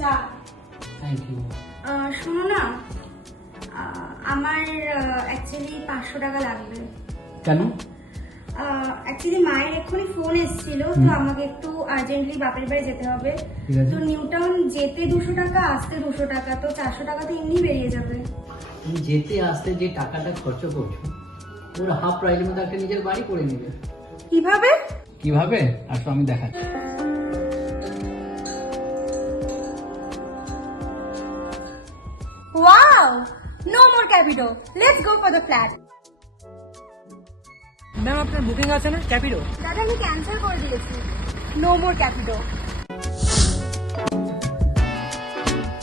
চা। Thank you. শোনো না, আমার অ্যাকচুয়ালি 500 টাকা লাগবে। কেন? অ্যাকচুয়ালি মায়ের এক্ষুনি ফোন এসেছিল, তো আমাকে একটু আর্জেন্টলি বাপের বাড়ি যেতে হবে। ঠিক আছে। তো নিউ টাউন যেতে 200 টাকা, আসতে 200 টাকা, তো 400 টাকা তো এমনি বেরিয়ে যাবে। তুমি যেতে আসতে যে টাকাটা খরচ করছো ওর হাফ প্রাইজের মধ্যে একটা নিজের বাড়ি করে নেবে। কিভাবে? কিভাবে আসো আমি দেখাচ্ছি। ওয়াও, নো মোর ক্যাপিটো, let's go for the flat. Ma'am আপনার বুকিং আছে না ক্যাপিটো? দাদা আমি ক্যান্সেল করে দিয়েছি, নো মোর ক্যাপিটো।